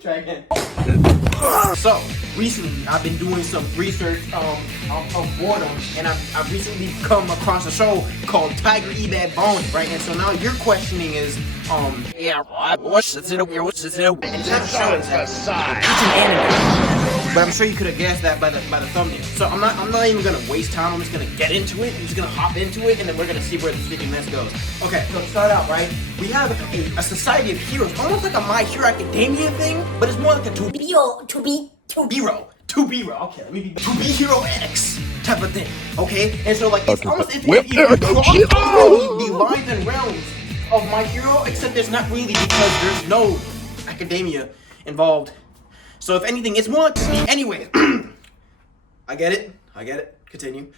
Try again. So, recently I've been doing some research of boredom, and I've recently come across a show called Tiger E Bad Bone, right? And so now your questioning is, yeah, what's the show exactly? It's an anime. But I'm sure you could have guessed that by the thumbnail. So I'm not even gonna waste time. I'm just gonna get into it. I'm just gonna hop into it, and then we're gonna see where the freaking mess goes. Okay, so to start out, right? We have a society of heroes, almost like a My Hero Academia thing, but it's more like a to be hero. Okay, let me be to be hero X type of thing. Okay, and so like it's almost if you cross the lines and realms of My Hero, except there's not really because there's no academia involved. So if anything, it's more like to me. Anyways, I get it. Continue.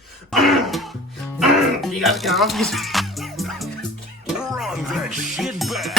You guys can Run that shit back.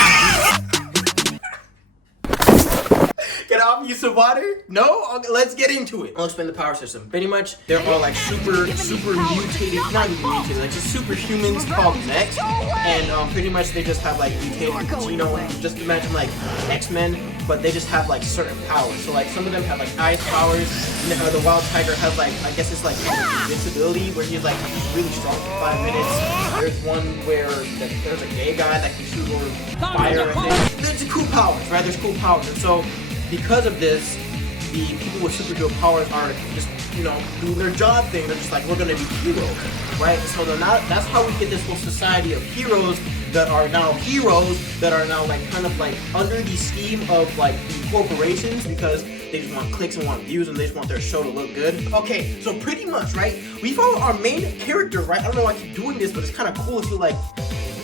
Can I offer you some water? No? Okay, let's get into it. I'll explain the power system. Pretty much, there are like super mutated, not even mutated, like just superhumans called mechs. And pretty much they just have like mutated genome. Just imagine like X-Men, but they just have like certain powers. So like some of them have like ice powers. And the wild tiger has like, I guess it's like invincibility, where he's like really strong for 5 minutes. There's one where there's a gay guy that can shoot over fire, I think. There's cool powers, right? There's cool powers. And so because of this, the people with superhero powers are just, doing their job thing. They're just like, we're gonna be heroes, right? So that's how we get this whole society of heroes that are now like kind of like under the scheme of like the corporations, because they just want clicks and want views and they just want their show to look good. Okay, so pretty much, right? We follow our main character, right? I don't know why I keep doing this, but it's kind of cool if you like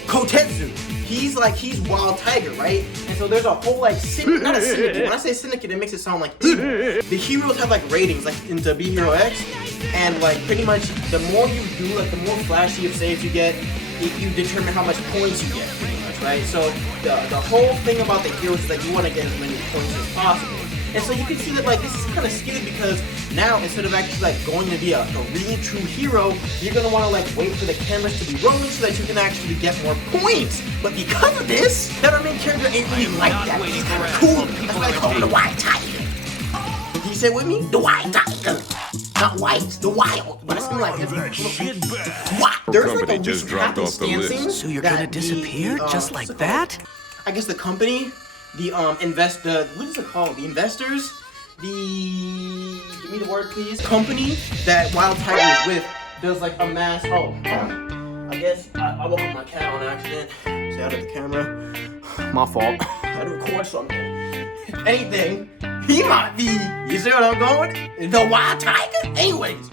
Kotetsu. He's Wild Tiger, right? And so there's a whole like not a syndicate. When I say syndicate, it makes it sound like evil. The heroes have like ratings, like in To Be Hero X, and like pretty much the more you do, like the more flashy of saves you get, you determine how much points you get, pretty much, right? So the whole thing about the heroes is that you want to get as many points as possible. And so you can see that like this is kind of skewed, because now instead of actually like going to be a real true hero, you're gonna want to like wait for the cameras to be rolling so that you can actually get more points. But because of this, that our main character ain't really like that. He's kind of cool. That's why they call him the Wild Tiger. Can you say it with me? The Wild Tiger. Not white, the wild. But it's like what? There's like a just dropped off the list. So you're gonna disappear just like that? I guess the company, what is it called? The investors, give me the word please. Company that Wild Tiger is with does like a mass, I guess I woke up my cat on accident. Say out of the camera. My fault. I had to record something. If anything, he might be, you see what I'm going? The Wild Tiger? Anyways.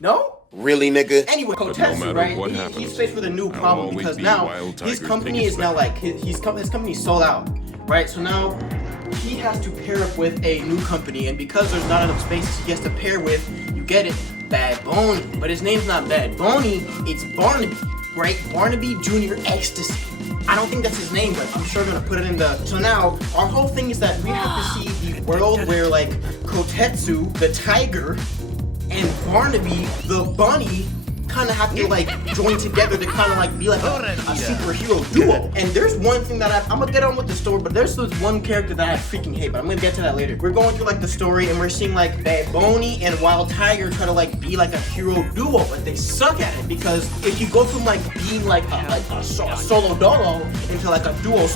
No? Really, nigga? Anyway, Kotetsu, right? He's faced with a new problem, because now his company is now like his company's sold out, right? So now he has to pair up with a new company, and because there's not enough spaces he has to pair with, you get it, Bad Boney. But his name's not Bad Boney, it's Barnaby, right? Barnaby Jr. Ecstasy. I don't think that's his name, but I'm sure gonna put it in the. So now our whole thing is that we have to see the world where like Kotetsu, the tiger, and Barnaby, the bunny, kind of have to like join together to kind of like be like a superhero duo. And there's one thing that I'm gonna get on with the story, but there's this one character that I freaking hate, but I'm gonna get to that later. We're going through like the story, and we're seeing like Bad Boney and Wild Tiger try to like be like a hero duo, but they suck at it, because if you go from like being like a solo dolo into like a duo,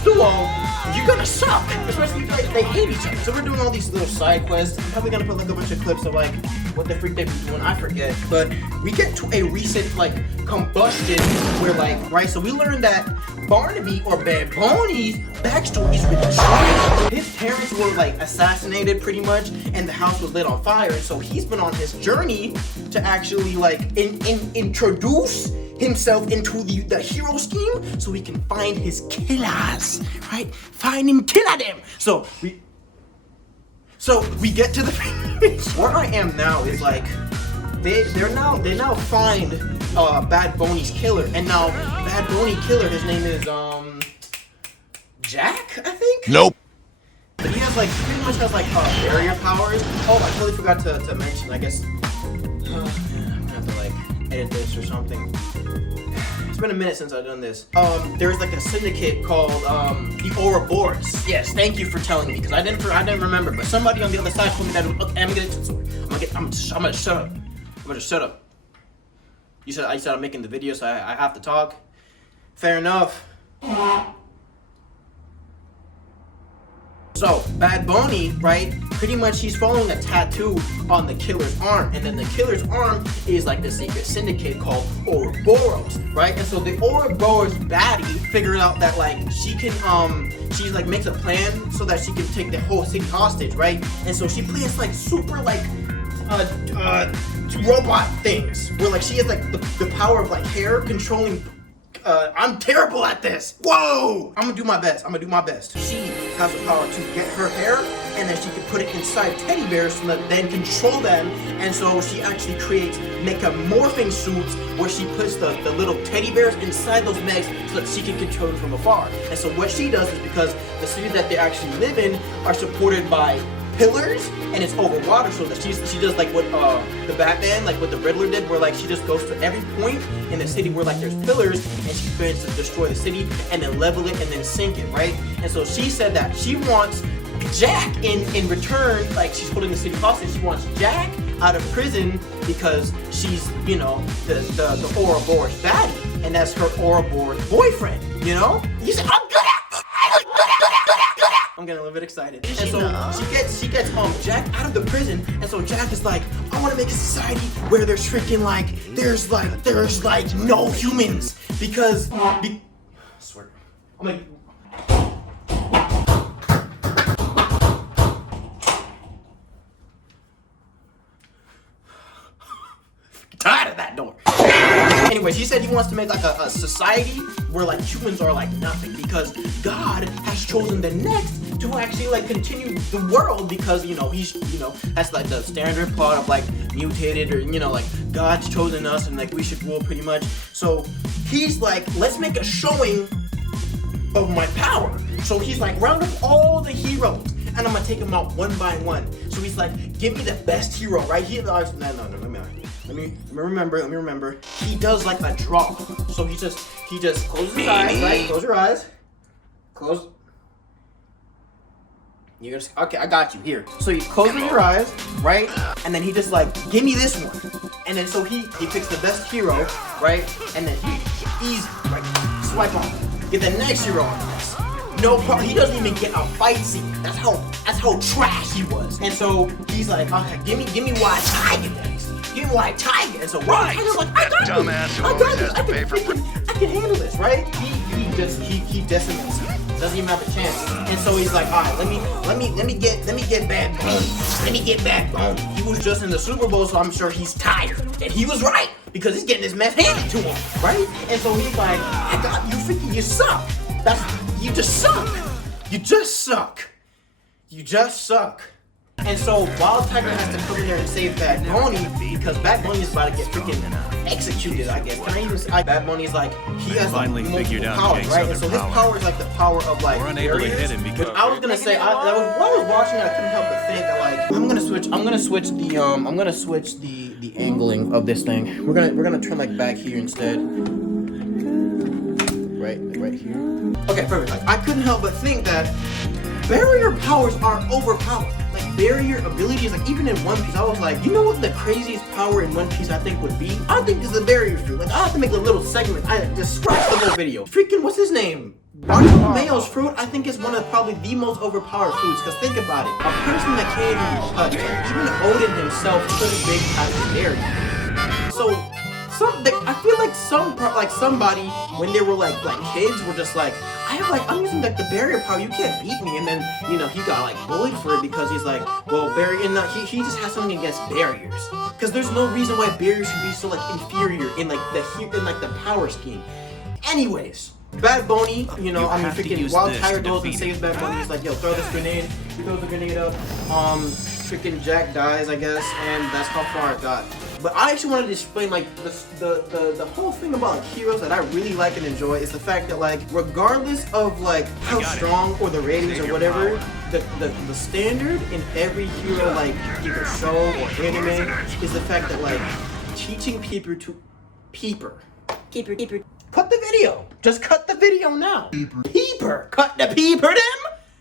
you're gonna suck, especially if they hate each other. So we're doing all these little side quests. I'm probably gonna put like a bunch of clips of like what the freak they be doing, I forget. But we get to a recent like combustion where like, right, so we learned that Barnaby or Bad Boney's backstory is really tragic. His parents were like assassinated pretty much, and the house was lit on fire, and so he's been on his journey to actually like introduce himself into the hero scheme so he can find his killers, right? Find him, kill them. So we get to the finish. Where I am now is like they now find Bad Boney's killer, and now Bad Boney killer, his name is Jack, I think. Nope. But he has like pretty much has like barrier powers. Oh, I totally forgot to mention. I guess I'm gonna have to like edit this or something. been a minute since I've done this. There's like a syndicate called the Ouroboros. Yes, thank you for telling me because I didn't remember. But somebody on the other side told me that. Okay, I'm gonna shut up. I'm gonna shut up. You said I'm making the video, so I have to talk. Fair enough. So, Bad Bunny, right, pretty much he's following a tattoo on the killer's arm. And then the killer's arm is like the secret syndicate called Ouroboros, right? And so the Ouroboros baddie figured out that like she can, she like makes a plan so that she can take the whole city hostage, right? And so she plays like super like, robot things where like she has like the power of like hair controlling. I'm terrible at this. Whoa! I'm gonna do my best. She has the power to get her hair, and then she can put it inside teddy bears so that then control them. And so she actually make a morphing suits where she puts the little teddy bears inside those megs so that she can control them from afar. And so what she does is because the city that they actually live in are supported by pillars and it's over water, so that she does like what the Batman, like what the Riddler did, where like she just goes to every point in the city where like there's pillars and she plans to destroy the city and then level it and then sink it, right? And so she said that she wants Jack in return, like she's holding the city hostage. She wants Jack out of prison because she's, you know, the Ouroboros baddie, and that's her Ouroboros boyfriend, you know? You said I'm good at. I'm getting a little bit excited. And so she gets Jack out of the prison, and so Jack is like, I want to make a society where there's freaking like there's like no humans because I swear I'm like tired of that door. Anyways, he said he wants to make like a society where like humans are like nothing because God has chosen the next to actually like continue the world because, you know, he's, you know, that's like the standard plot of like mutated or, you know, like God's chosen us and like we should rule pretty much. So he's like, let's make a showing of my power. So he's like, round up all the heroes and I'm gonna take them out one by one. So he's like, give me the best hero, right? Let me remember. He does like a draw. So he just closes his eyes, right? Close your eyes. Close. You're gonna, okay, I got you here. So he closes your eyes, right? And then he just like, give me this one. And then so he picks the best hero, right? And then easy, right? Swipe on. Get the next hero on the list. No problem. He doesn't even get a fight scene. That's how trash he was. And so he's like, okay, give me White Tiger next. Give me White Tiger. And so White Tiger's like, I got this. I can handle this, right? He decimates him. Doesn't even have a chance. And so he's like, all right, let me get Bad Bunny. Let me get Bad Bunny. He was just in the Super Bowl, so I'm sure he's tired. And he was right because he's getting his mess handed to him, right? And so he's like, I got you. Freaking, you suck. You just suck. You just suck. And so Wild Tiger has to come in there and save Bad Bunny because Bad Bunny is about to get freaking executed, I guess. Can I even say Bad Bunny is like, he has like multiple powers, right? And so his power is like the power of like barriers. But I was gonna say, while I was watching it, I couldn't help but think that like, I'm gonna switch the angling of this thing. We're gonna turn like back here instead. Right here. Okay, perfect. Like, I couldn't help but think that barrier powers are overpowered. Like barrier abilities, like even in One Piece, I was like, you know what the craziest power in One Piece I think would be? I think is the barrier fruit. Like I have to make a little segment. I describe the whole video. Freaking, what's his name? Bartolomeo's fruit, I think is one of probably the most overpowered fruits. Cause think about it, a person that can't even touch, even Odin himself couldn't big time the barrier. So. I feel like somebody when they were like kids were just like, I'm using like the barrier power, you can't beat me, and then you know he got like bullied for it because he's like, well, barrier, and he just has something against barriers because there's no reason why barriers should be so like inferior in like the power scheme. Anyways, Bad Bunny, you know, I mean, freaking Wild Tiger goes and saves Bad Bunny. He's like, yo, throw this grenade. He throws the grenade up. Freaking Jack dies, I guess, and that's how far it got. But I actually wanted to explain like the whole thing about like heroes that I really like and enjoy is the fact that like regardless of like how strong or the ratings or whatever, the standard in every hero like either show or anime is the fact that like teaching people to put the video. Just cut the video now. Peeper. Cut the peeper them?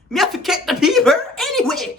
Me have to cut the peeper anyway.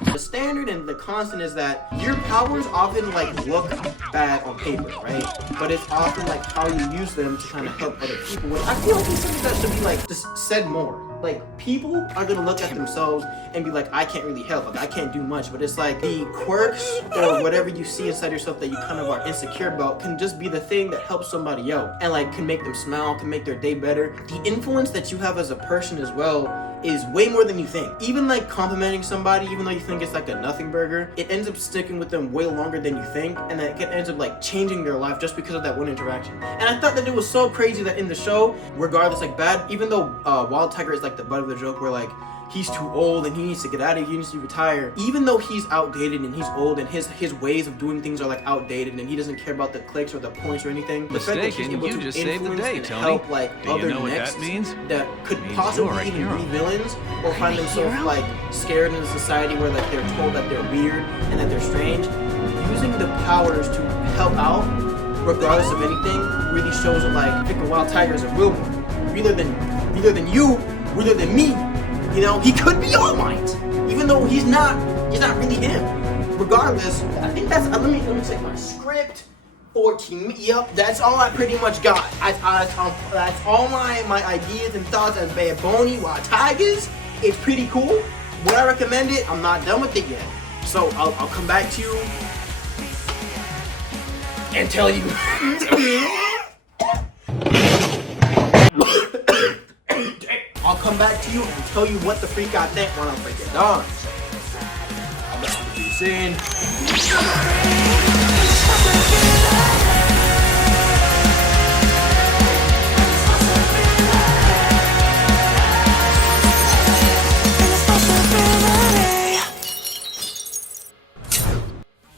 The standard and the constant is that your powers often like look bad on paper, right? But it's often like how you use them to kind of help other people. Which I feel like it's something that should be like just said more. Like people are gonna look at themselves and be like, I can't really help, like I can't do much. But it's like the quirks or whatever you see inside yourself that you kind of are insecure about can just be the thing that helps somebody out and like can make them smile, can make their day better. The influence that you have as a person as well is way more than you think. Even like complimenting somebody, even though you think it's like a nothing burger, it ends up sticking with them way longer than you think, and that it ends up like changing their life just because of that one interaction. And I thought that it was so crazy that in the show, regardless, like bad, even though Wild Tiger is like the butt of the joke where like he's too old and he needs to get out of here, he needs to retire. Even though he's outdated and he's old and his ways of doing things are like outdated and he doesn't care about the clicks or the points or anything, the fact that he's able to influence and help like other next that could possibly even be villains or find themselves like scared in a society where like they're told that they're weird and that they're strange, using the powers to help out regardless of anything really shows that like freaking Wild Tiger is a real one, realer than you, realer than me. You know, he could be All Might, even though he's not really him. Regardless, I think that's, let me check my script. 14, yep, that's all I pretty much got. That's all my ideas and thoughts as Bad Boney, Wild Tigers. It's pretty cool. Would I recommend it? I'm not done with it yet. So I'll come back to you and tell you. I'll come back to you and tell you what the freak I think when I'm freaking done. I'm gonna be seeing.